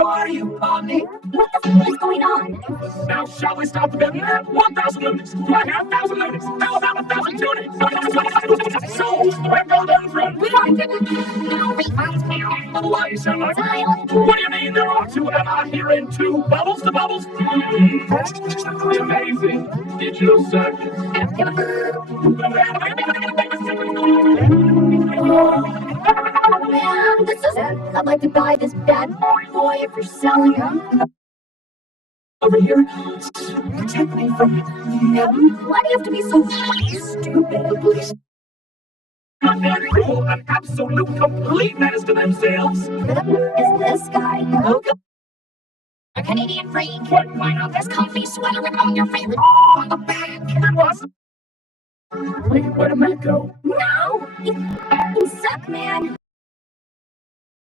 How are you, Pomni? What the f is going on? Now shall we start the building? 1,000 lumens, 1,500 lumens, how about 1,000 tunings? So, we're golden thread. We are getting Why you sound like? What do you mean there are two? Am I hearing two bubbles to bubbles? Amazing. Digital Circus. Man, this is it. I'd like to buy this bad boy if you're selling him. Over here. Protect me from him. Why do you have to be so stupid? Please. And cruel and absolute complete menace to themselves. Who is this guy? Oh, God. A Canadian freak. Why not? This comfy sweater on your favorite on the back. It was. Wait, where'd Matt go? No, you suck, man.